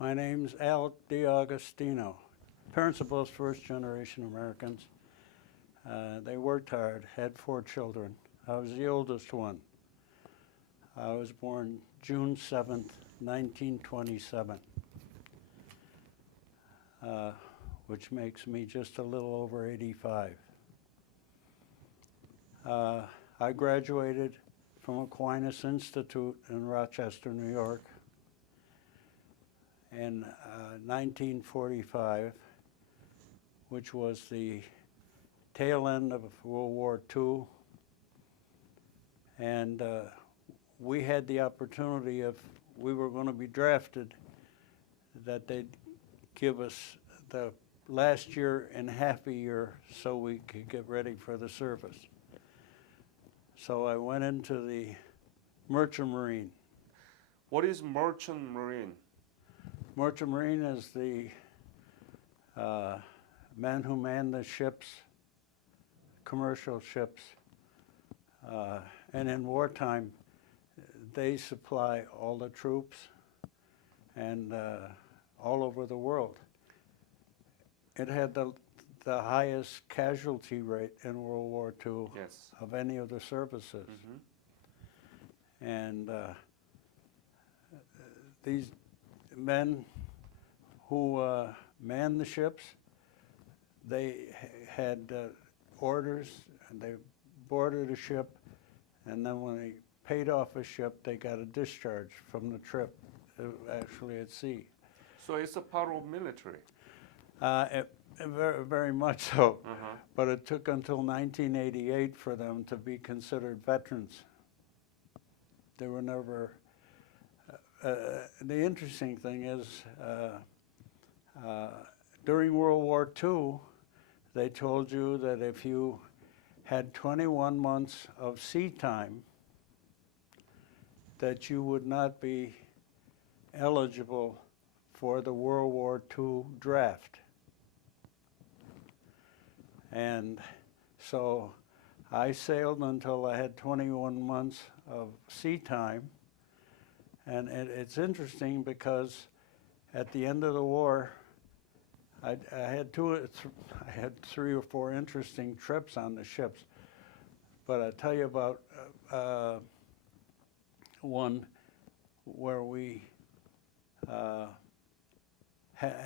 My name's Al Agostino. Parents are both first-generation Americans. They worked hard, had 4 children. I was the oldest one. I was born June 7th, 1927, which makes me just a little over 85. I graduated from Aquinas Institute in Rochester, New York in 1945, which was the tail end of World War II. And we had the opportunity, if we were going to be drafted, that they'd give us the last year and half a year so we could get ready for the service. So I went into the Merchant Marine. What is Merchant Marine? Merchant Marine is the men who man the ships, commercial ships, and in wartime they supply all the troops and all over the world. It had the highest casualty rate in World War II Yes. of any of the services. And these men who manned the ships, they had orders, and they boarded a ship, and then when they paid off a ship, they got a discharge from the trip, actually at sea. So it's a part of military. Very, very much so. But it took until 1988 for them to be considered veterans. They were never. The interesting thing is, during World War II, they told you that if you had 21 months of sea time, that you would not be eligible for the World War II draft. And so I sailed until I had 21 months of sea time. And it's interesting because at the end of the war, I had 3 or 4 interesting trips on the ships. But I'll tell you about one where we had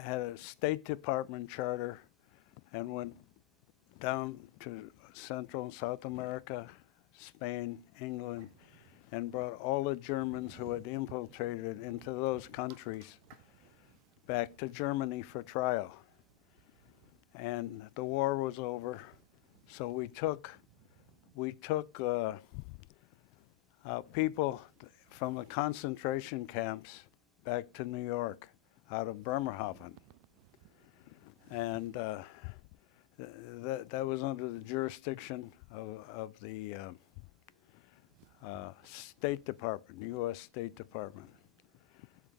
a State Department charter and went down to Central and South America, Spain, England, and brought all the Germans who had infiltrated into those countries back to Germany for trial. And the war was over, so we took people from the concentration camps back to New York out of Bremerhaven. And that was under the jurisdiction of the State Department, the U.S. State Department.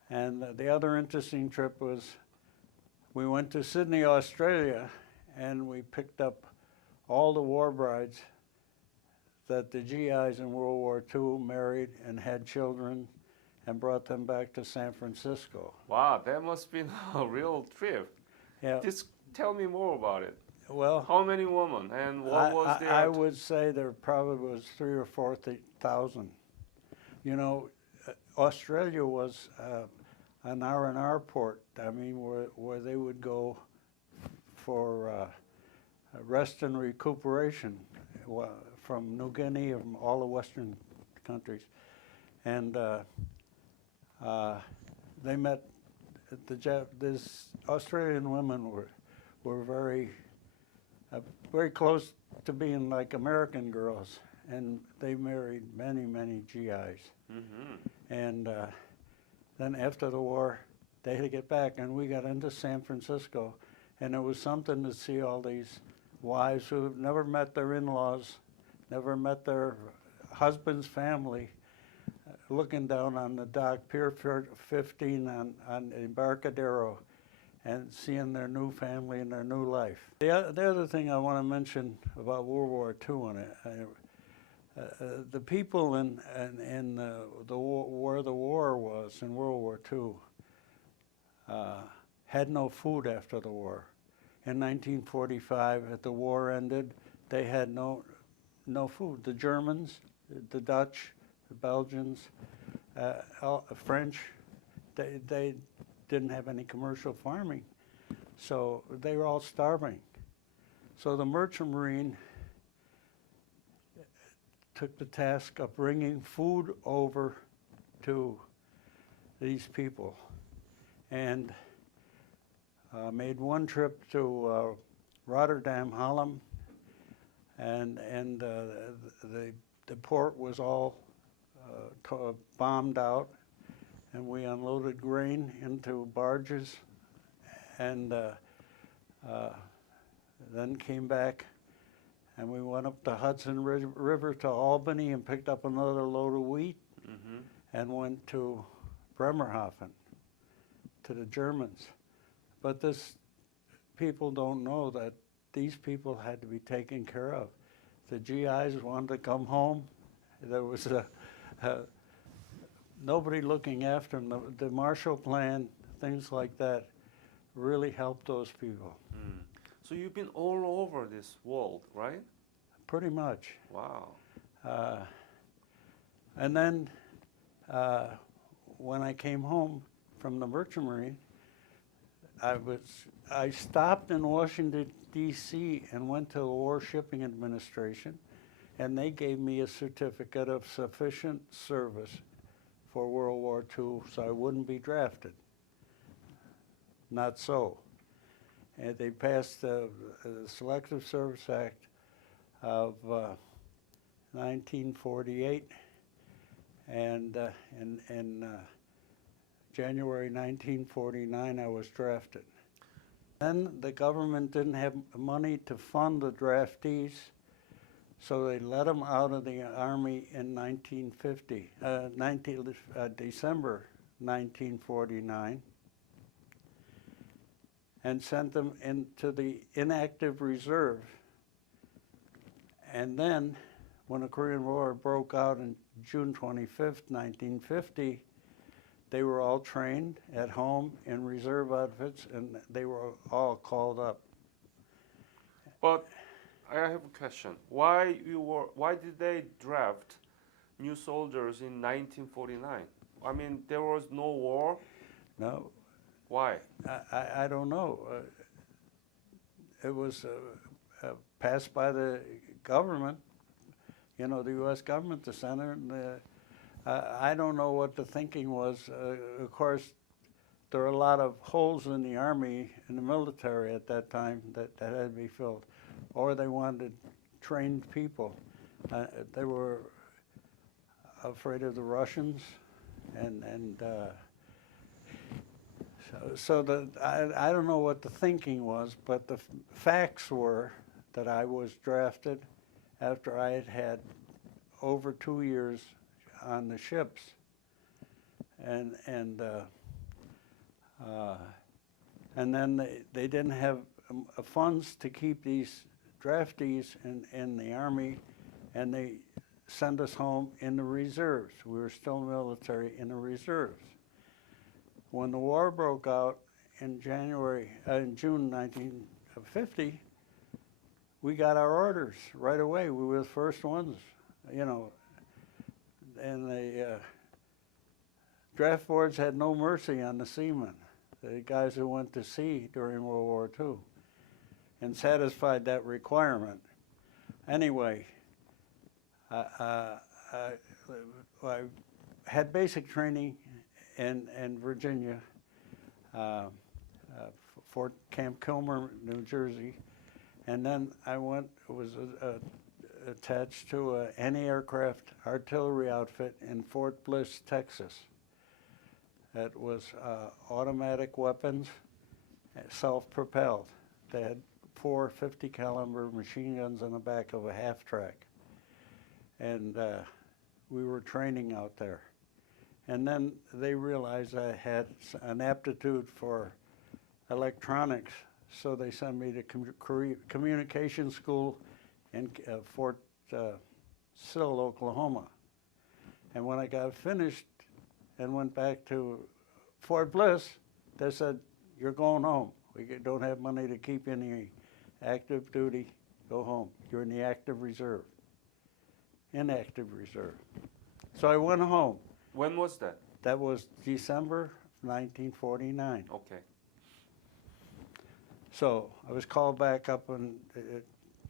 And the other interesting trip was we went to Sydney, Australia, and we picked up all the war brides that the GIs in World War II married and had children and brought them back to San Francisco. Wow, that must be a real trip. Yeah. Just tell me more about it. Well, how many women and what was there? I would say there probably was 3,000 or 4,000. You know, Australia was an R&R port. I mean, where they would go for rest and recuperation from New Guinea and from all the Western countries, and they met. These Australian women were very close to being like American girls, and they married many GIs. And then after the war, they had to get back, and we got into San Francisco, and it was something to see all these wives who never met their in-laws, never met their husband's family, looking down on the dock, Pier 15 on Embarcadero, and seeing their new family and their new life. The other thing I want to mention about World War II, the people in the war, where the war was in World War II, had no food after the war. In 1945, at the war ended, they had no food. The Germans, the Dutch, the Belgians, French, they didn't have any commercial farming, so they were all starving. So the Merchant Marine took the task of bringing food over to these people, and made one trip to Rotterdam, Holland, and the port was all bombed out, and we unloaded grain into barges, and then came back, and we went up the Hudson River to Albany and picked up another load of wheat, and went to Bremerhaven, to the Germans. But people don't know that these people had to be taken care of. The GIs wanted to come home. There was nobody looking after them. The Marshall Plan, things like that, really helped those people. So you've been all over this world, right? Pretty much. Wow. And then when I came home from the Merchant Marine, I stopped in Washington, D.C. and went to the War Shipping Administration, and they gave me a certificate of sufficient service for World War II, so I wouldn't be drafted. Not so. And they passed the Selective Service Act of 1948, and in January 1949, I was drafted. Then the government didn't have money to fund the draftees, so they let them out of the Army in December 1949, and sent them into the inactive reserve. And then, when the Korean War broke out on June 25th, 1950, they were all trained at home in reserve outfits, and they were all called up. But I have a question. Why did they draft new soldiers in 1949? I mean, there was no war. No. Why? I don't know. It was passed by the government, the U.S. government, the Senate, and I don't know what the thinking was. Of course, there were a lot of holes in the Army and the military at that time that had to be filled, or they wanted trained people. They were afraid of the Russians, and I don't know what the thinking was, but the facts were that I was drafted after I had had over 2 years on the ships, and then they didn't have funds to keep these draftees in the Army, and they sent us home in the reserves. We were still military in the reserves. When the war broke out in June 1950, we got our orders right away. We were the first ones, and the draft boards had no mercy on the seamen, the guys who went to sea during World War II, and satisfied that requirement. Anyway, I had basic training in Virginia, Fort Camp Kilmer, New Jersey, and then I was attached to an anti-aircraft artillery outfit in Fort Bliss, Texas. That was automatic weapons, self-propelled. They had 4 50 caliber machine guns on the back of a half-track. And we were training out there. And then they realized I had an aptitude for electronics, so they sent me to communication school in Fort Sill, Oklahoma. And when I got finished and went back to Fort Bliss, they said, you're going home. Don't have money to keep you in the active duty. Go home. You're in the active reserve. Inactive reserve. So I went home. When was that? That was December 1949. Okay. So I was called back up in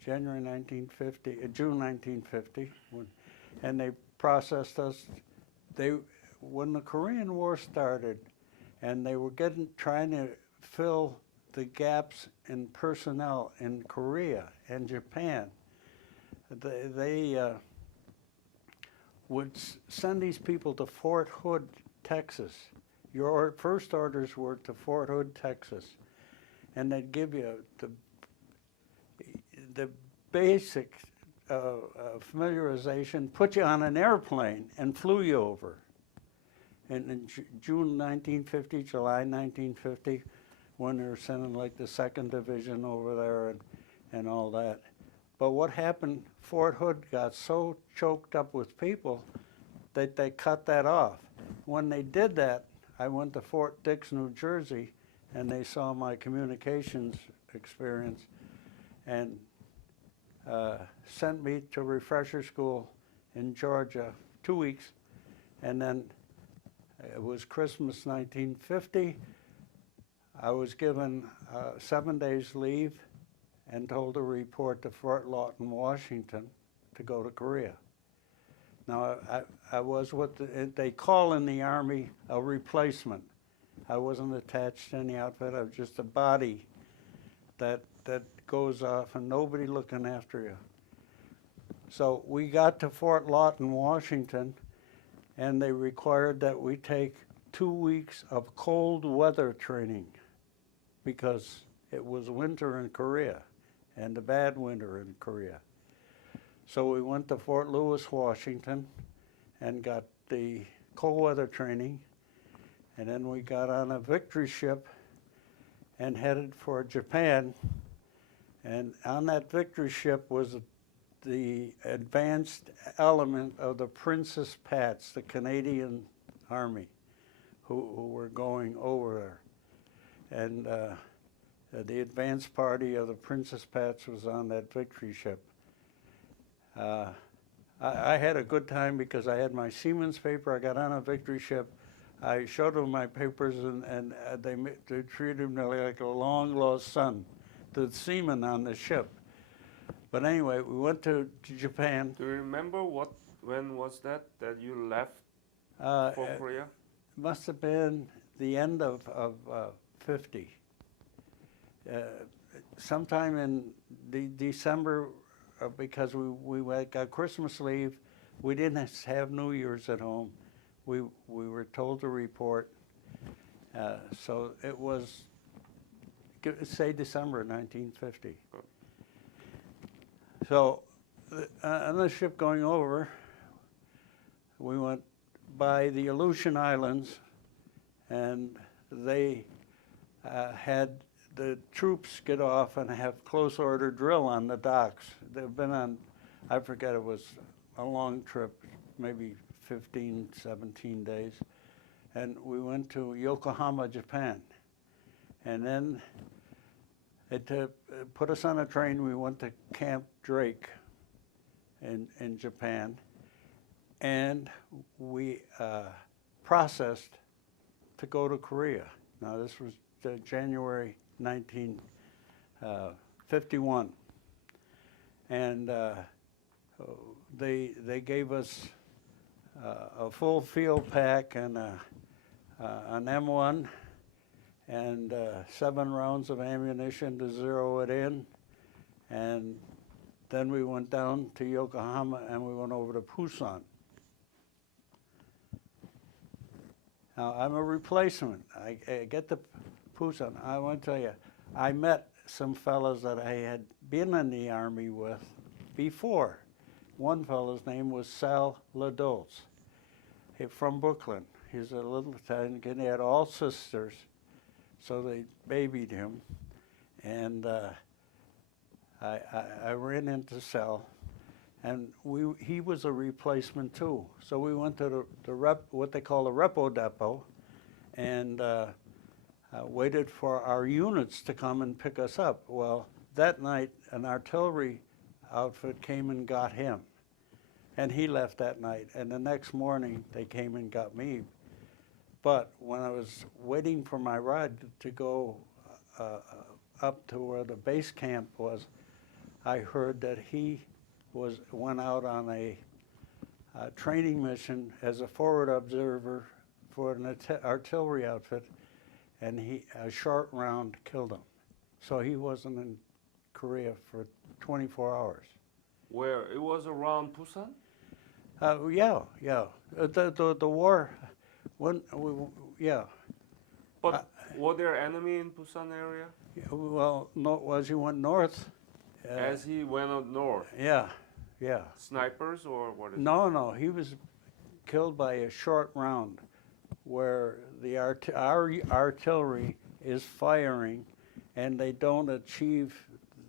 January 1950, June 1950, and they processed us. When the Korean War started, and they were trying to fill the gaps in personnel in Korea and Japan, they would send these people to Fort Hood, Texas. Your first orders were to Fort Hood, Texas, and they'd give you the basic familiarization, put you on an airplane, and flew you over. And in June 1950, July 1950, when they were sending like the 2nd Division over there and all that. But what happened, Fort Hood got so choked up with people that they cut that off. When they did that, I went to Fort Dix, New Jersey, and they saw my communications experience and sent me to refresher school in Georgia 2 weeks. And then it was Christmas 1950. I was given 7 days leave and told to report to Fort Lawton, Washington, to go to Korea. Now, I was what they call in the Army a replacement. I wasn't attached to any outfit. I was just a body that goes off and nobody looking after you. So we got to Fort Lawton, Washington, and they required that we take 2 weeks of cold weather training because it was winter in Korea and a bad winter in Korea. So we went to Fort Lewis, Washington, and got the cold weather training, and then we got on a victory ship and headed for Japan. And on that victory ship was the advanced element of the Princess Pats, the Canadian Army, who were going over there. And the advance party of the Princess Pats was on that victory ship. I had a good time because I had my seaman's paper. I got on a victory ship. I showed them my papers, and they treated me like a long-lost son, the seaman on the ship. But anyway, we went to Japan. Do you remember when was that you left for Korea? It must have been the end of 50. Sometime in December, because we got Christmas leave, we didn't have New Year's at home. We were told to report. So it was, say, December 1950. So on the ship going over, we went by the Aleutian Islands, and they had the troops get off and have close order drill on the docks. They've been on, I forget, it was a long trip, maybe 15, 17 days. And we went to Yokohama, Japan. And then it put us on a train. We went to Camp Drake in Japan. And we processed to go to Korea. Now, this was January 1951. And they gave us a full field pack and an M1 and 7 rounds of ammunition to zero it in. And then we went down to Yokohama and we went over to Busan. Now, I'm a replacement. I get to Busan. I want to tell you, I met some fellows that I had been in the Army with before. One fellow's name was Sal Ladolz. He's from Brooklyn. He's a little Italian kid. He had all sisters, so they babied him. And I ran into Sal, and he was a replacement too. So we went to what they call the repo depot, and waited for our units to come and pick us up. Well, that night, an artillery outfit came and got him, and he left that night. And the next morning, they came and got me. But when I was waiting for my ride to go up to where the base camp was, I heard that he went out on a training mission as a forward observer for an artillery outfit, and a short round killed him. So he wasn't in Korea for 24 hours. Where it was around Busan? Yeah. The war, yeah. But were there enemy in Busan area? Well, no, as he went north. As he went up north? Yeah. Snipers or what is it? No, he was killed by a short round where our artillery is firing and they don't achieve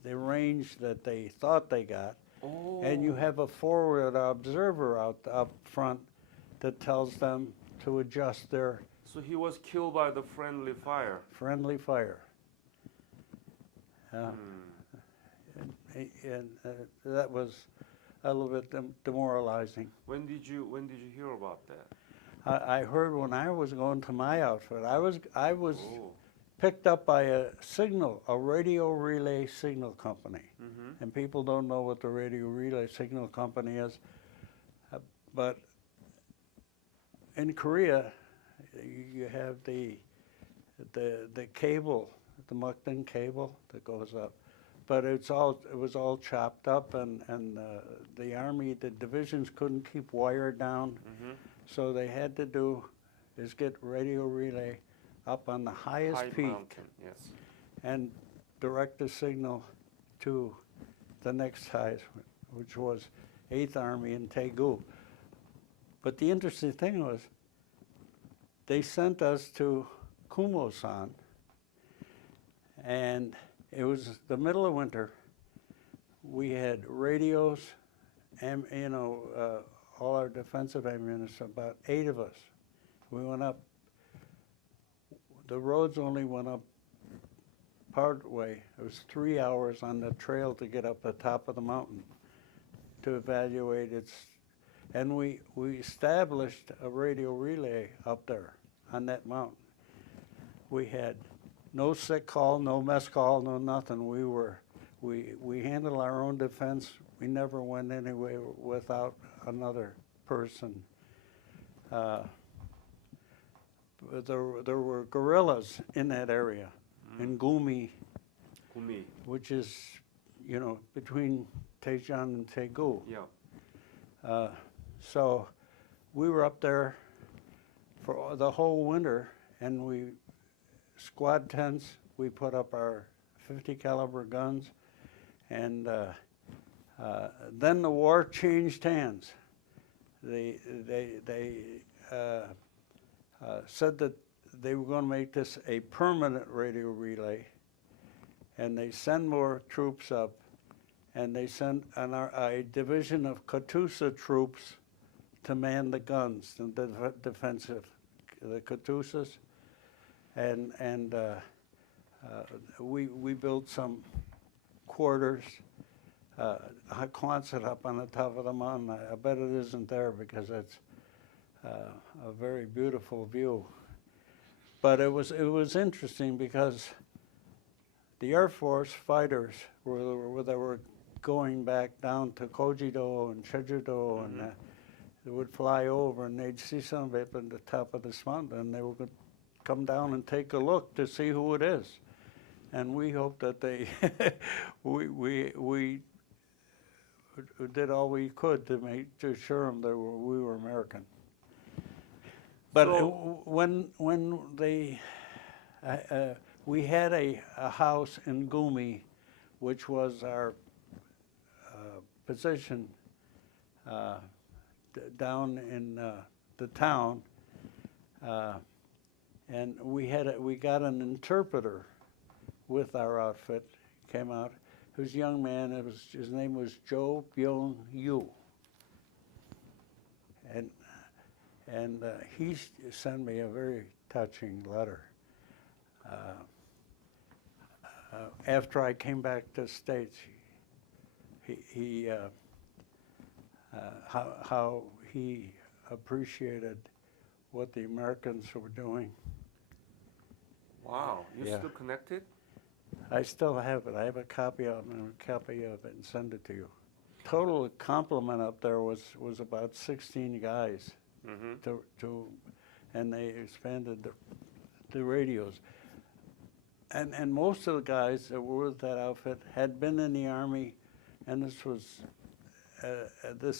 the range that they thought they got. Oh. And you have a forward observer up front that tells them to adjust their So he was killed by the friendly fire. friendly fire. And that was a little bit demoralizing. When did you hear about that? I heard when I was going to my outfit. I was Oh. picked up by a radio relay signal company. Mm-hmm. And people don't know what the radio relay signal company is. But in Korea, you have the cable, the Mukden cable that goes up. But it was all chopped up, and the army, the divisions couldn't keep wire down. Mm-hmm. So they had to do is get radio relay up on the highest High peak mountain, yes. and direct the signal to the next highest, which was 8th Army in Daegu. But the interesting thing was they sent us to Kumo-san, and it was the middle of winter. We had radios, and all our defensive ammunition, about 8 of us. We went up. The roads only went up part way. It was 3 hours on the trail to get up the top of the mountain to evaluate its. And we established a radio relay up there on that mountain. We had no sick call, no mess call, no nothing. We handled our own defense. We never went anywhere without another person. There were guerrillas in that area, in Gumi, which is, between Daejeon and Daegu. Yeah. So we were up there for the whole winter, and we squad tents. We put up our 50 caliber guns, and then the war changed hands. They said that they were going to make this a permanent radio relay, and they send more troops up, and they sent a division of Katyusha troops to man the guns, the defensive, the Katyushas, and we built some quarters. Quonset up on the top of the mountain. I bet it isn't there because it's a very beautiful view. But it was interesting because the Air Force fighters were going back down to Kojido and Chejudo, Mm-hmm. and they would fly over and they'd see somebody up on the top of this mountain, and they were going to come down and take a look to see who it is. And we hoped that they, we did all we could to assure them that we were American. But So- when they, we had a house in Gumi, which was our position down in the town, and we got an interpreter with our outfit. Came out. He was a young man. His name was Jo Byung-yu, and he sent me a very touching letter. after I came back to the States, how he appreciated what the Americans were doing. Wow, you're Yeah. still connected? I still have it. I have a copy of it and send it to you. Total complement up there was about 16 guys. Mm-hmm. And they expanded the radios. And most of the guys that were with that outfit had been in the Army, and this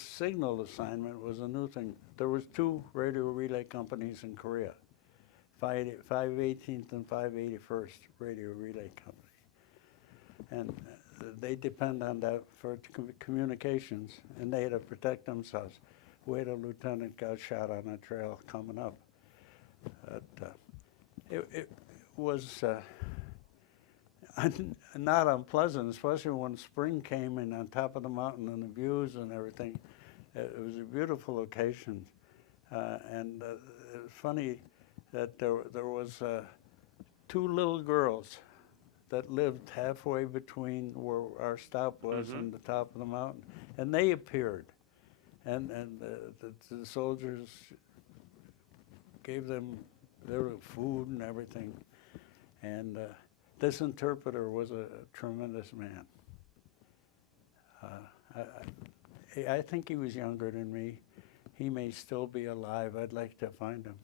signal assignment was a new thing. There was 2 radio relay companies in Korea, 518th and 581st Radio Relay Company. And they depend on that for communications, and they had to protect themselves. We had a lieutenant got shot on a trail coming up. But, it was not unpleasant, especially when spring came in on top of the mountain and the views and everything. It was a beautiful location. And it was funny that there was 2 little girls that lived halfway between where our stop was Mm-hmm. and the top of the mountain. And they appeared. And the soldiers gave them their food and everything. And this interpreter was a tremendous man. I think he was younger than me. He may still be alive. I'd like to find him.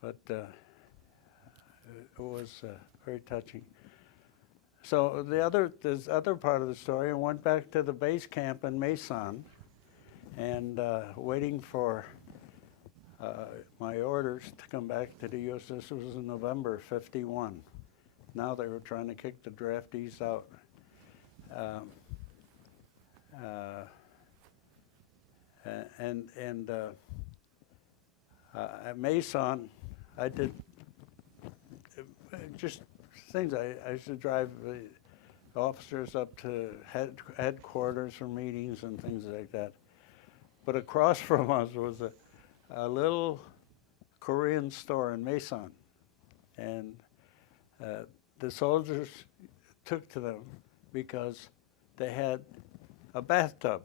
But it was very touching. So this other part of the story, I went back to the base camp in Mason and waiting for my orders to come back to the U.S. This was in November '51. Now they were trying to kick the draftees out. At Mason, I did just things. I used to drive the officers up to headquarters for meetings and things like that. But across from us was a little Korean store in Mason, and the soldiers took to them because they had a bathtub.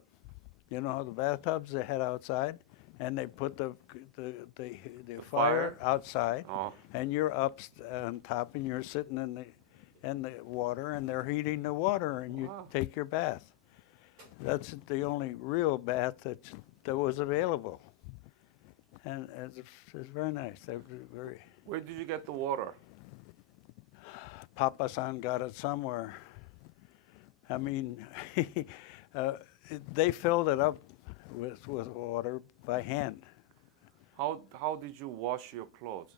You know the bathtubs they had outside, and they put the fire outside, and you're up on top, and you're sitting in the water, and they're heating the water, and you take your bath. That's the only real bath that was available, and it's very nice. They were very. Where did you get the water? Papa-san got it somewhere. I mean, they filled it up with water by hand. How did you wash your clothes?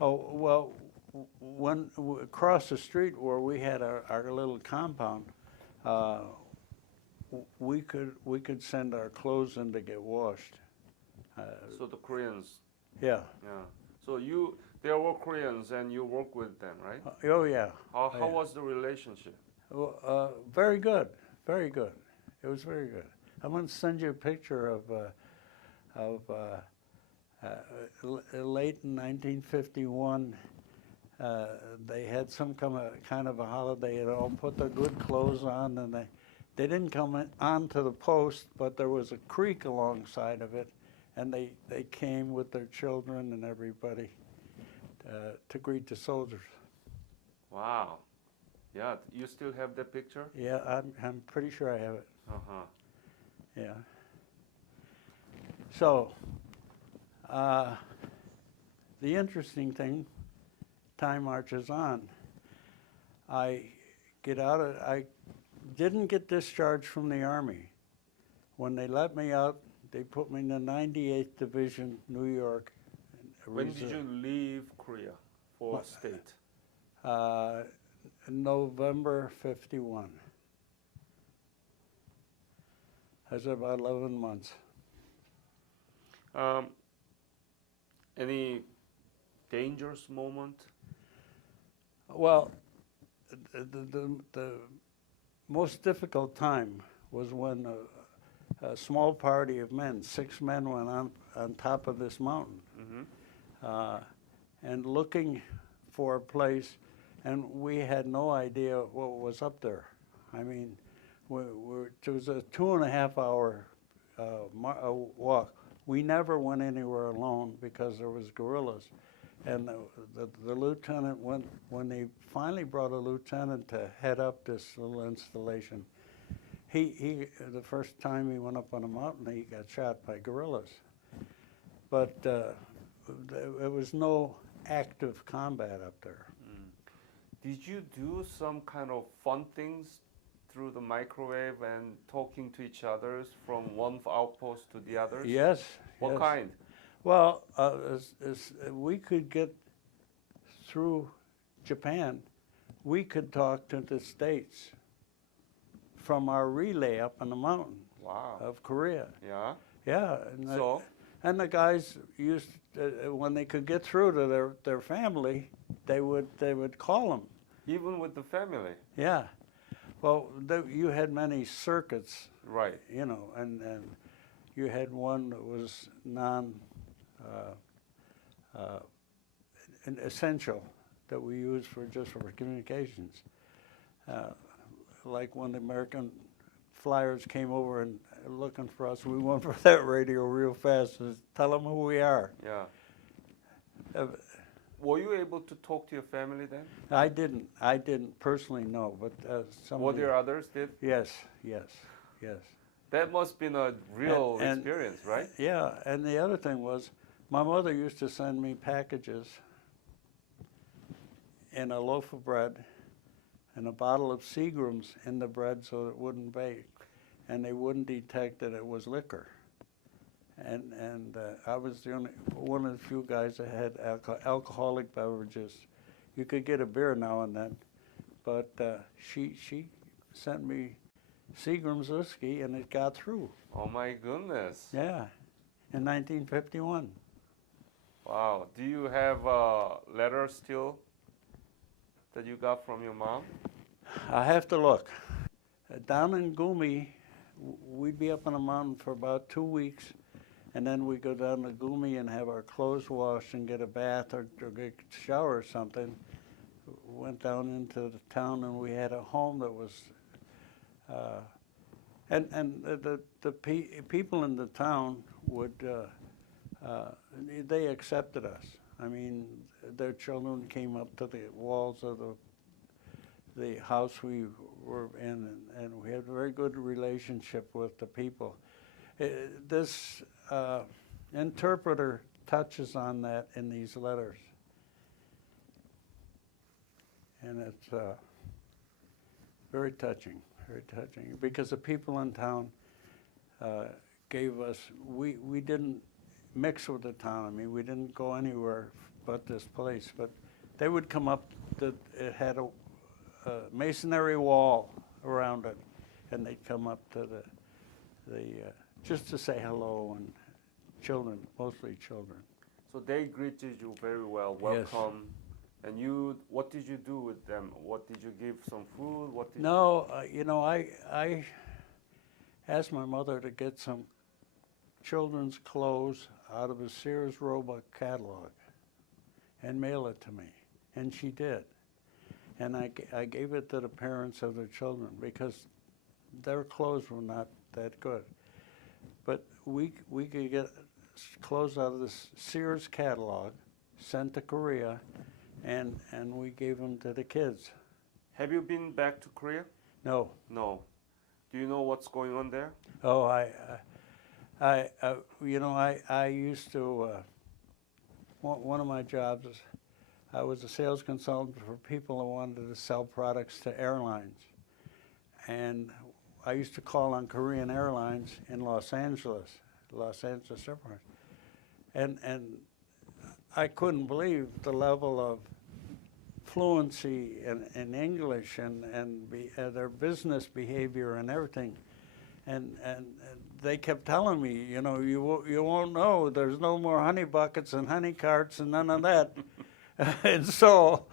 Oh, well, across the street where we had our little compound, we could send our clothes in to get washed. So the Koreans. Yeah. Yeah. So there were Koreans and you work with them, right? Oh yeah. How was the relationship? Very good, very good. It was very good. I'm going to send you a picture of late in 1951. They had some kind of a holiday, and all put their good clothes on, and they didn't come onto the post, but there was a creek alongside of it, and they came with their children and everybody to greet the soldiers. Wow. Yeah, you still have that picture? Yeah, I'm pretty sure I have it. Uh-huh. Yeah. So, the interesting thing, time marches on. I didn't get discharged from the Army. When they let me out, they put me in the 98th Division, New York. When did you leave Korea for state? November '51. That's about 11 months. Any dangerous moment? Well, the most difficult time was when a small party of men, 6 men, went on top of this mountain, Mm-hmm. and looking for a place, and we had no idea what was up there. I mean, it was a 2.5 hour walk. We never went anywhere alone because there was guerrillas. And the lieutenant, when they finally brought a lieutenant to head up this little installation, he the first time he went up on a mountain, he got shot by guerrillas. But there was no active combat up there. Did you do some kind of fun things through the microwave and talking to each other from one outpost to the others? Yes. What yes. kind? Well, as we could get through Japan, we could talk to the States from our relay up on the mountain Wow. of Korea. Yeah. Yeah. And the guys used when they could get through to their family, they would call them. Even with the family. Yeah. Well, you had many circuits, Right. you know, and you had one that was essential that we used just for communications. Like when the American flyers came over and looking for us, we went for that radio real fast to tell them who we are. Yeah. Were you able to talk to your family then? I didn't personally know, but What your others did? Yes. That must have been a real experience, right? Yeah, and the other thing was, my mother used to send me packages in a loaf of bread and a bottle of Seagram's in the bread so it wouldn't bake, and they wouldn't detect that it was liquor. And I was one of the few guys that had alcoholic beverages. You could get a beer now and then, but she sent me Seagram's whiskey, and it got through. Oh my goodness. Yeah, in 1951. Wow. Do you have letters still that you got from your mom? I have to look. Down in Gumi, we'd be up on a mountain for about 2 weeks, and then we'd go down to Gumi and have our clothes washed and get a bath or get a shower or something. Went down into the town, and we had a home that was, the people in the town would, they accepted us. I mean, their children came up to the walls of the house we were in, and we had a very good relationship with the people. This interpreter touches on that in these letters. And it's very touching, because the people in town gave us, we didn't mix with the town. I mean, we didn't go anywhere but this place, but they would come up, it had a masonry wall around it, and they'd come up to the just to say hello, and children, mostly children. So they greeted you very well, welcome. Yes. And you, what did you do with them? What did you give, some food? What did I asked my mother to get some children's clothes out of a Sears Roebuck catalog and mail it to me, and she did. And I gave it to the parents of their children because their clothes were not that good. But we could get clothes out of the Sears catalog, sent to Korea, and we gave them to the kids. Have you been back to Korea? No. No. Do you know what's going on there? Oh, I used to, one of my jobs is, I was a sales consultant for people who wanted to sell products to airlines. And I used to call on Korean Airlines in Los Angeles Airport. And I couldn't believe the level of fluency in English and their business behavior and everything. And they kept telling me, you won't know, there's no more honey buckets and honey carts and none of that. And so,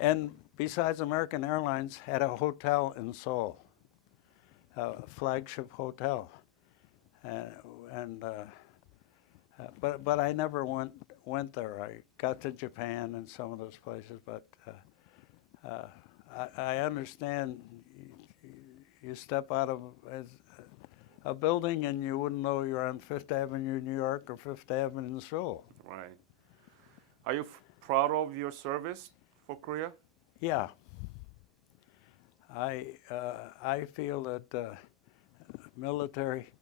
and besides, American Airlines had a hotel in Seoul, a flagship hotel, but I never went there. I got to Japan and some of those places, but I understand you step out of a building and you wouldn't know you're on Fifth Avenue, New York, or Fifth Avenue in Seoul. Right. Are you proud of your service for Korea? Yeah. I feel that military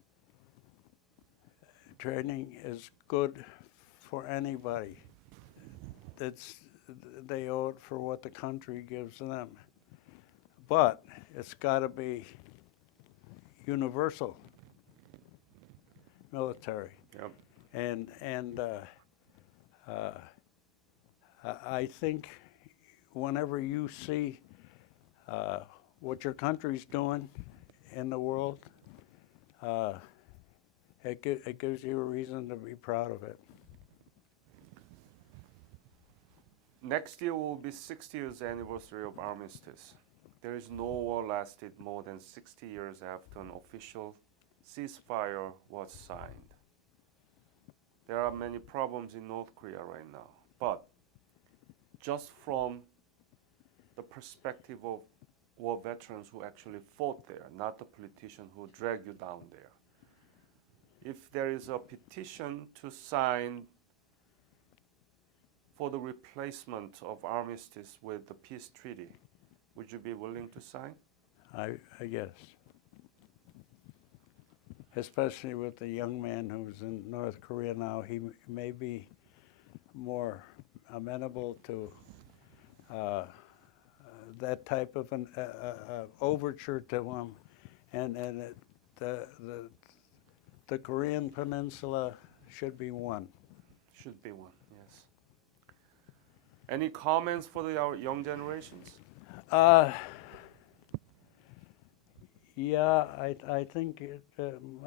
training is good for anybody. They owe it for what the country gives them. But it's got to be universal military. Yep. And I think whenever you see what your country's doing in the world, it gives you a reason to be proud of it. Next year will be 60 years anniversary of armistice. There is no war lasted more than 60 years after an official ceasefire was signed. There are many problems in North Korea right now, but just from the perspective of war veterans who actually fought there, not the politician who dragged you down there. If there is a petition to sign for the replacement of armistice with the peace treaty, would you be willing to sign? I guess. Especially with the young man who's in North Korea now, he may be more amenable to that type of an overture to him, and the Korean Peninsula should be one. Should be one, yes. Any comments for our young generations? Yeah, I think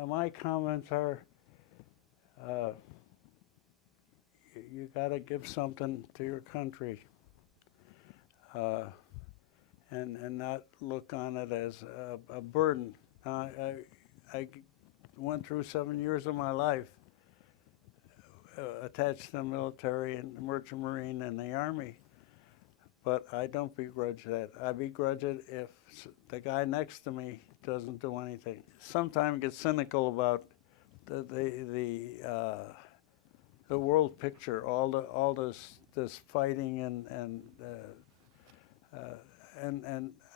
my comments are you got to give something to your country and not look on it as a burden. I went through 7 years of my life attached to the military and the Merchant Marine and the Army. But I don't begrudge that. I begrudge it if the guy next to me doesn't do anything. Sometimes get cynical about the world picture, all this fighting and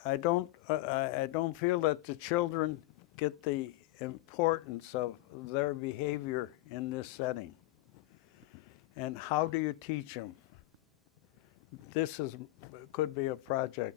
I don't feel that the children get the importance of their behavior in this setting. And how do you teach them? This could be a project.